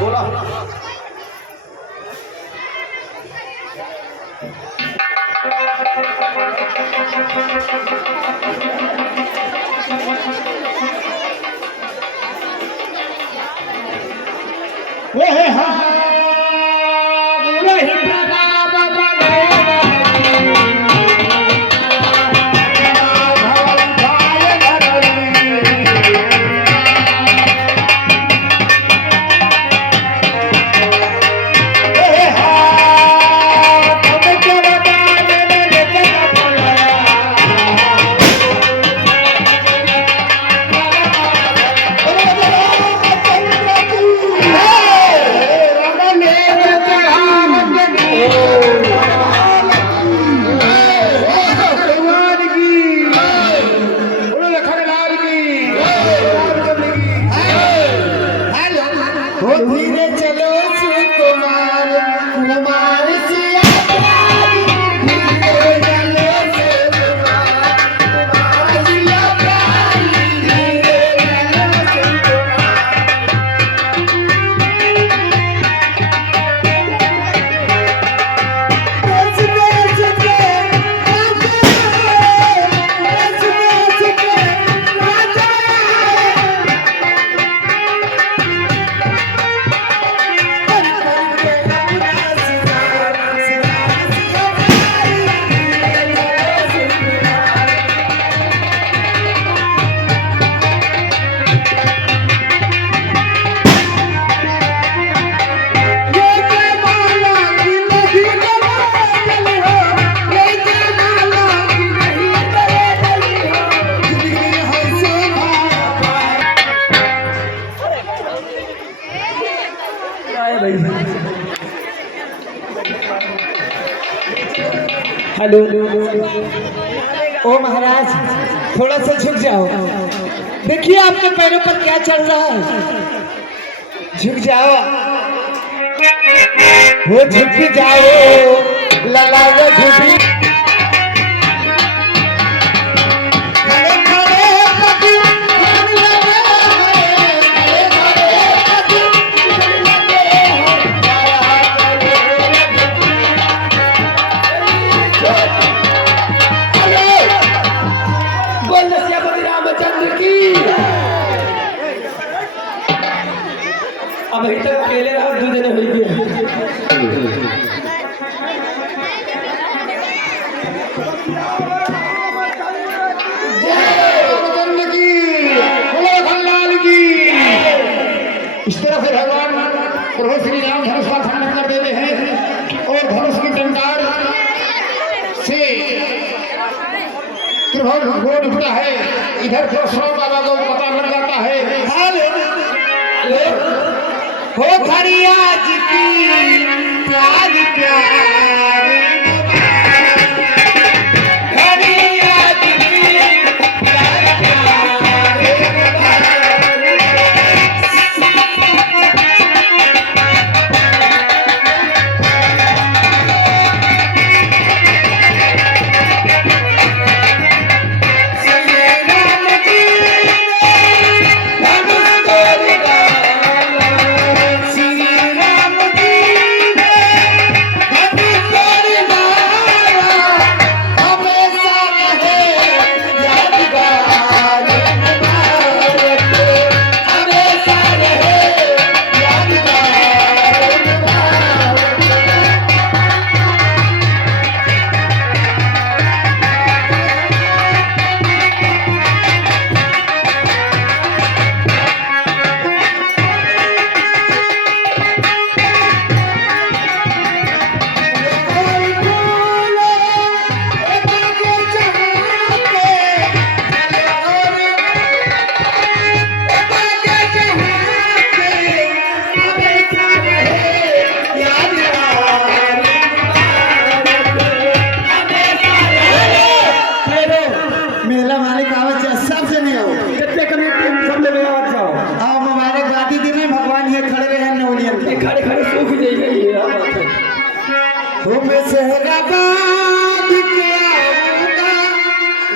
बोला धीरे चलो कुमार कुमार सिया धीरे चलो कुमार सिया धीरे हेलो ओ महाराज थोड़ा सा झुक जाओ। देखिए आपके पैरों पर क्या चल रहा है। झुक जाओ वो झुक जाओ लला वो झुक अभी तक अकेले रहो दो दिन हो गए। इस तरह से भगवान प्रभु श्री राम धनुष का खंडन कर देते हैं और धनुष की टंकार से त्रिभुवन गोल उठता है। इधर कृष्ण बाबा को पता लग जाता है हो खड़ी आज की प्यार प्यार खड़ी आज की प्यार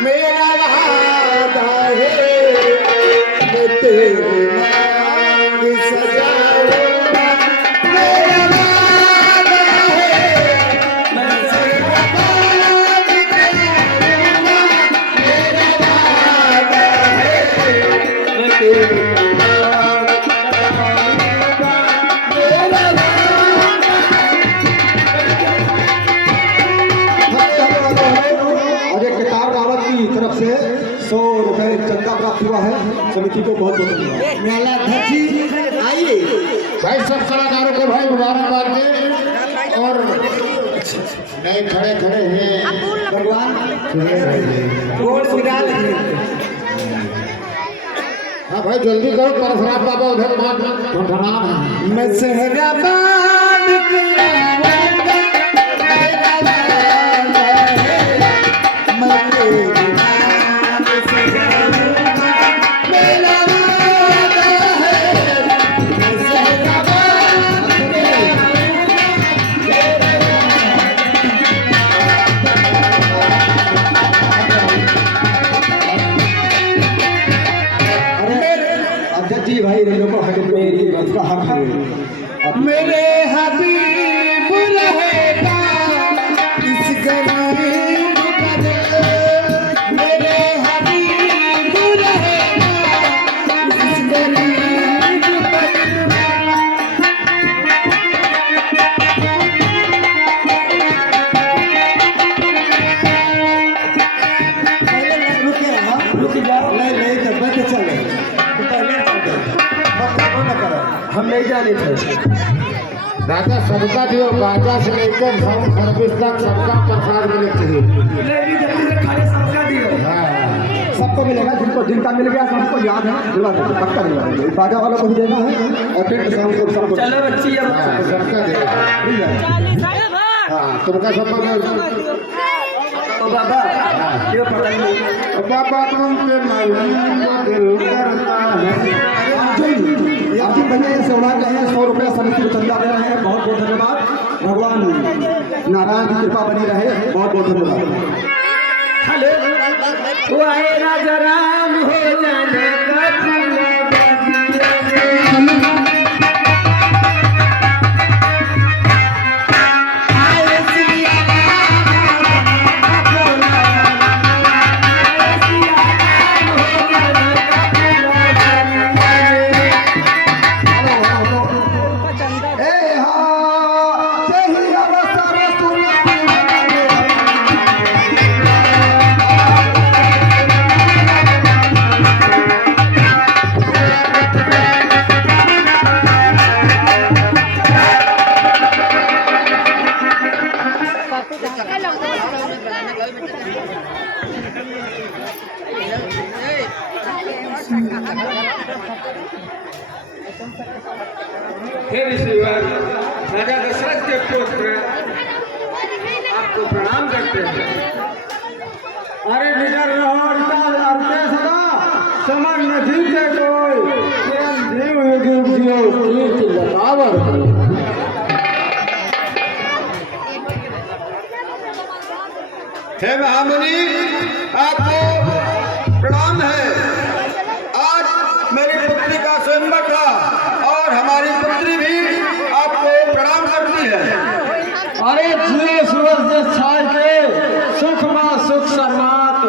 मेरा वादा है मैं तेरी मांग सजा रुपए चंदा प्राप्त हुआ है। समिति को बहुत बहुत धन्यवाद। मेला अध्यक्ष जी आइए भाई सब कलाकारों को भाई मुबारकबाद दें और नए खड़े खड़े हैं भगवान गोड़ सिरा लेंगे। हाँ भाई जल्दी करो परशुराम बाबा उधर प्रणाम है। मैं सेहरा बांध के आऊंगा, मेरा वादा है, मैं तेरे नाम से जाऊंगा, मेरा वादा है, मैं सेहरा बांध के आऊंगा, मेरा अध्यक्ष जी भाई इन लोगों को हक मेरी बात का हक है। मेरे हबीब रहेगा इस गरीब का दिल, मेरे हबीब रहेगा इस गरीब का दिल। रुक जाओ, नहीं कर बैठ चले, पहले हम नहीं जाने थे। दादा सबका दियो बाजा से लेकर सब सर्विस तक सबका प्रसाद मिलना चाहिए। हाँ सबको मिलेगा, जिनको जिनका मिल गया सबको याद है, दिला देंगे पक्का दिला देंगे। बाजा वालों को भी देना है और टेंट साउंड को सबको। चलो बच्ची अब हाँ, सबका देगा। हाँ तुमका सबको बाबा ये पता नहीं बाबा तुम पे मालूम को दिल करता है। आपकी बहने से उड़ा रहे हैं 100 रुपया समिति को चंदा दे रहे हैं। बहुत बहुत धन्यवाद। भगवान नारायण की कृपा बनी रहे। बहुत बहुत धन्यवाद। हेलो वो आए राजा राम हो जाने हे ऋषिवर, राजा दशरथ के पुत्र आपको प्रणाम करते हैं। अरे निडर रहो अरते सदा, समर नदी से कोई जीव युग जियो कीर्ति लगावर। हे महामुनि, आपको प्रणाम है। आज मेरी पुत्री का स्वयंवर था और हमारी पुत्री भी आपको प्रणाम करती है। अरे जियो सूरज से छाय के सुख माँ सुख सर्वात,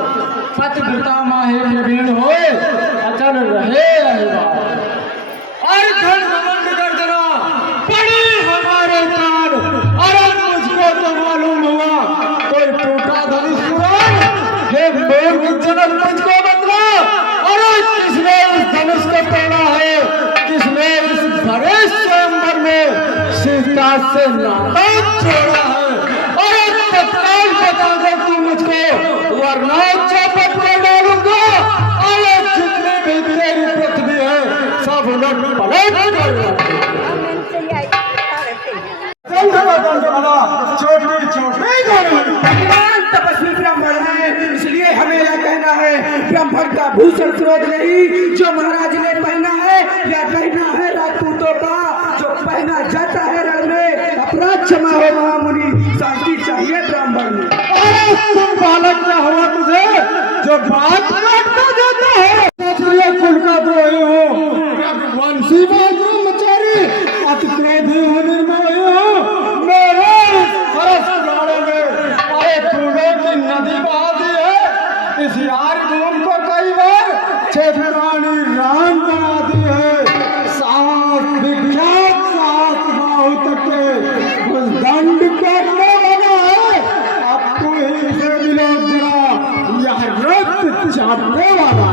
पतिव्रता माहे प्रवीण हो अचल रहे और धन घमंड कर देना पड़े हमारे कान। अरे मुझको तो मालूम हुआ कोई टूटा धनुष पुराण, हे मोर की जनक मुझको बतला। अरे किसने इस धनुष को तोड़ा है, किसने इस भरे स्वयंवर में सीता से नाता जोड़ा है। अरे तत्काल बता दे तू मुझको, वरना चौपट में डालूंगा। अरे जितने भी तेरी पृथ्वी है सब लोग पलट कर छोटी छोटी तपस्वी ब्राह्मण है, इसलिए हमें यह कहना है ब्राह्मण का भूषण क्रोध नहीं जो महाराज ने पहना है, या कहना है राजपूतों का जो पहना जाता है रण में। अपराध क्षमा हो महामुनि, शांति चाहिए ब्राह्मण में। अरे तुम बालक क्या हुआ तुझे जो बात काटता जाता है। कुल का द्रोही हो, वंशी ब्रह्मचारी, अति क्रोधी हो, निर्मोही हो। मेरे सरस गाड़े में अरे फूलों की नदी बहा दी है। इस यार भूम को कई बार छेड़खानी राम बना दी है। सात विख्यात सात बाहु तक के उस दंड करने लगा है। अब तू ही से मिलो जरा, यह रक्त चाटने वाला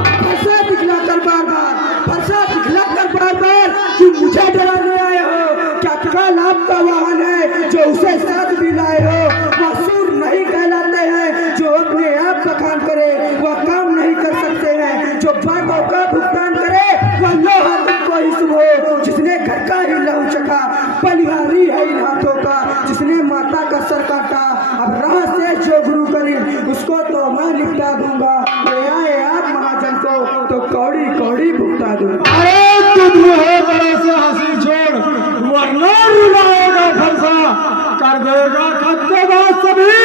काल आपका वाहन है जो उसे साथ भी लाए हो वह सूर नहीं कहलाते हैं। जो अपने आप बखान करे वह काम नहीं कर सकते हैं। जो बातों का भुगतान करे वह लोहा तुमको ही सुनो। जिसने घर का ही लहू चखा बलिहारी है इन हाथों का। जिसने माता का सर काटा अब राह से जो गुरु करी उसको तो मैं निपटा दूंगा। ले आए आप महाजन को तो कौड़ी कौड़ी भुगता दूंगा। अरे तुम है बड़े से हंसी छोड़, वरना रुलाएगा फरसा, कर देगा खत्तेदार सभी,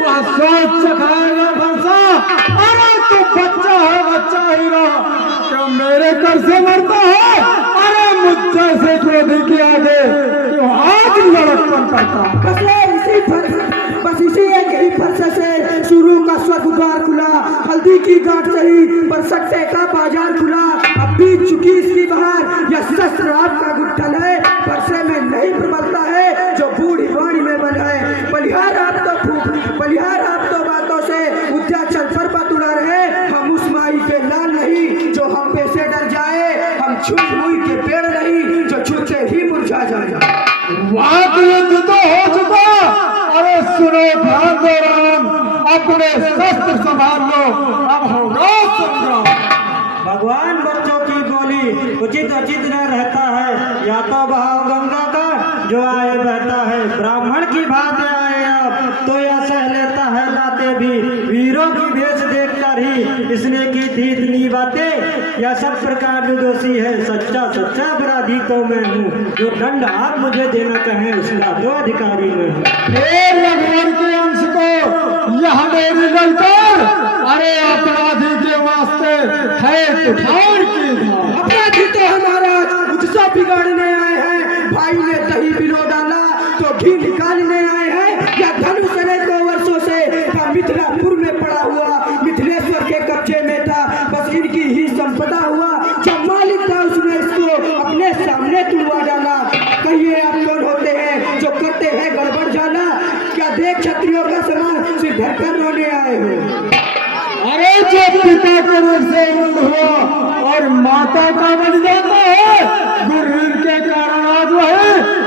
वह सोच चखाएगा फरसा। अरे तू बच्चा है, बच्चा ही रहा, क्यों मेरे कर से मरता है? अरे मुझसे से क्रोधी के आगे क्यों आज लड़कपन करता? बस इसी एक ही फरसे से शुरू का स्वर्ग द्वार खुला। हल्दी की गांठ सही पर सट्टे का बाजार खुला। अब बीत चुकी इसकी बहार, यह शस्त्र आपका गुत्थल है। फरसे में नहीं प्रबलता है जो बूढ़ी बाणी में बन है। बलिहार आप तो बातों से उद्याचल पर्वत उड़ा रहे। हम उस माई के लाल नहीं जो हम पे से डर जाए। हम छुई के पेड़ नहीं जो छूते ही मुरझा जाए। वाद युद्ध तो हो चुका, अरे सुनो ध्यान दो राम, अपने शस्त्र संभाल लो, अब होगा संग्राम। भगवान बच्चों की बोली उचित उचित न रहता है। या तो बहाव गंगा का जो आए बहता है। ब्राह्मण की बात आए अब तो यह सह लेता है लाते भी। वीरों की भेष देखकर ही इसने की थी इतनी बातें। यह सब प्रकार जो दोषी है सच्चा सच्चा अपराधी तो मैं हूँ। जो दंड आप मुझे देना कहें उसका तो अधिकारी मैं हूँ। हे भगवान के अंश को यह मेरी ललकार, अरे अपराधी के वास्ते है तुफान की धार। अपराधी तो हमारा उत्सव बिगाड़ने आए हैं। भाई ने दही बिलो डाला तो घी निकालने आए हैं। या धनुष ने 2 वर्षों से मिथिलापुर में पड़ा हुआ मिथिलेश्वर के कब्जे में था। बस इनकी ही संपदा हुआ। जब मालिक था उसने इसको अपने सामने तुड़वा डाला। कहिए आप कौन होते हैं जो करते हैं गड़बड़ जाना? क्या देख क्षत्रियों का समान सिर धरकर रोने आए हो? अरे जो पिता के रूप से उल्लू हुआ और माता का बन जाता है, गुर्र के कारण आज वह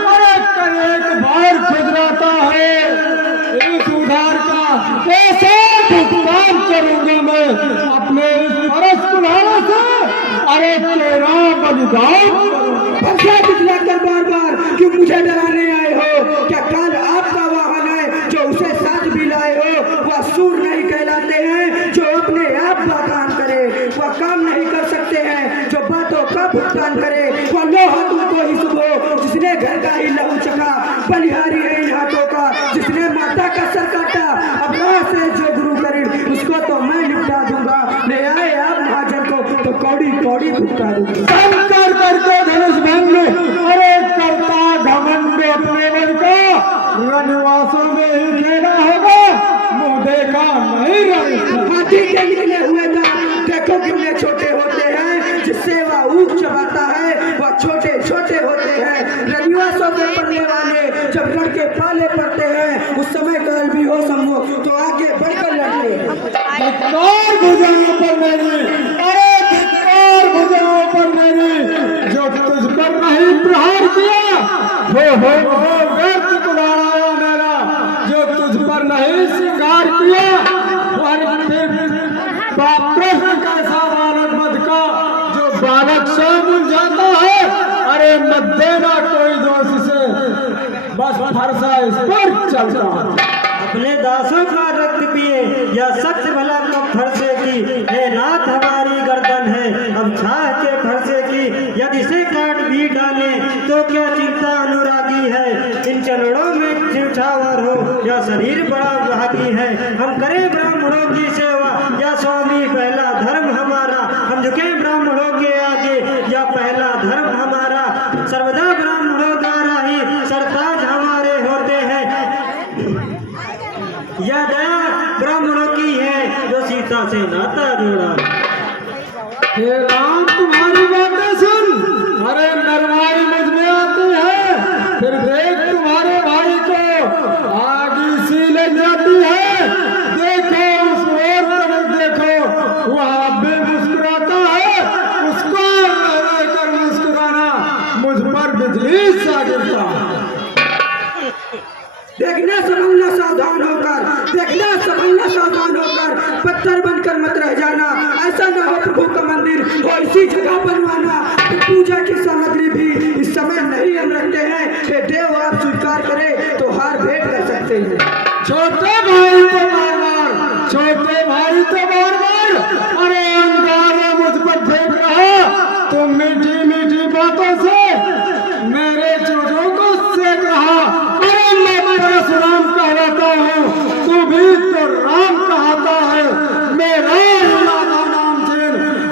अरे कर एक बार खुजराता है। इस उधार का कैसे भुगतान करूंगा मैं अपने इस परस कुल्हाड़े से? अरे तेरा बलिदान फंसा दिखलाकर बार बार क्यों मुझे डराने आए हो? क्या काल आपका वाहन है जो उसे साथ भी लाए हो? वह सूर नहीं कहलाते हैं जो अपने आप बखान करे। वह काम नहीं कर सकते हैं जो बातों का भुगतान करे। वह लोहा तुमको ही सुबह जिसने घर का ही लहू चखा बलिहारी है इन हाथों का। जिसने माता का सर काटा अब राह से जो गुरु करे उसको तो मैं निपटा दूंगा। ले आए आप महाजन को तो कौड़ी कौड़ी भुगता दूंगा। शंकर करके धनुष भंग, अरे करता घमंड अपने मन का, रनवासों में ही खेला होगा, मुंह देखा नहीं रही। हाथी के निकले हुए था देखो कितने छोटे होते हैं। जिससे वह ऊख चबाता है वह छोटे छोटे होते हैं। रनिवासों में पड़ने वाले जब लड़के पाले पड़ते हैं उस समय काल भी हो सम्मुख तो आगे बढ़कर लड़ते हैं। धिक्कार भुजाओं पर मेरी, अरे धिक्कार भुजाओं पर मेरी, जो तुझ पर नहीं प्रहार किया हो व्यर्थ कुल्हाड़ा मेरा। जो तुझ पर नहीं श्रृंगार किया, और फिर कृष्ण कैसा बालक मत का जो बालक से मुरझाता है। अरे मत देना कोई दोष से, बस फरसा इस पर चलता। अपने दासों का रक्त पिए या सख्त भला कब फरसे की। हे नाथ हमारी गर्दन है अब छाह के फरसे की। यदि से काट भी डाले तो क्या चिंता अनुरागी है। इन चरणों में चिंचावर हो या शरीर बड़ा भागी है। हम करें ब्राह्मणों की सेवा या स्वामी पहला धर्म हमारा। हम झुके ब्राह्मणों के आगे या पहला धर्म हमारा। सर्वदा ब्राह्मणों द्वारा ही सरताज हमारे होते हैं। यह दया ब्राह्मणों की है जो सीता से नाता जोड़ा। हे राम तुम्हारी बातें सुन, अरे नरवाई मुझ में आती है। फिर देख तुम्हारे भाई को आगे सी ले जाती है। देखो उस ओर तरफ देखो, वह भी मुस्कुराता है। उसको लेकर मुस्कुराना मुझ पर बिजली सा गिरता है। मंदिर और इसी जगह बनवाना। तो पूजा की सामग्री भी इस समय नहीं हम रखते हैं। हे देव आप स्वीकार करें तो हार भेंट कर सकते हैं। छोटे भाई तो बार-बार, छोटे भाई तो बार-बार अरे अहंकार में मुझ पर फेंक रहा। तुम मीठी मीठी बातों से मेरे चोटों को सेक रहा। अरे मैं परशुराम कहलाता हूँ, तू भी तो राम कहता है। मेरा राधा नाम से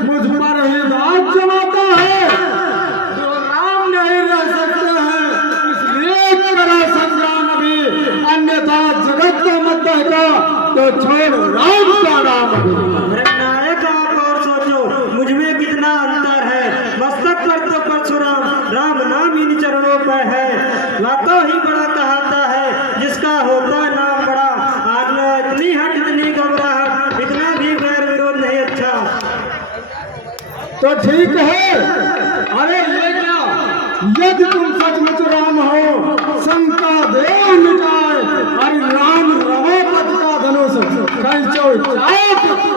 मुझ पर ही दाग जमाता है। तो राम नहीं रह सकते हैं, इसलिए करा संग्राम अभी, अन्यथा जगत को मत बहका तो छोड़ राम का नाम अभी। नायक आप और सोचो मुझ में कितना अंतर है। मस्तक पर तो परशुराम, राम नाम इन चरणों पर है। बातों ही बड़ा कहाता है, जिसका होता नाम बड़ा। आज्ञा इतनी हट इतनी घबराहट, इतना भी वैर विरोध नहीं अच्छा। तो ठीक है, अरे ये क्या, यदि तुम सचमुच राम हो, शंका देव मिटाए। अरे राम रवो पद का धनुष कैचो चाप